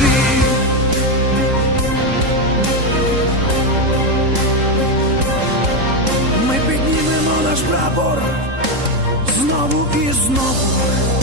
землі. Ми наш прапор знову і знову.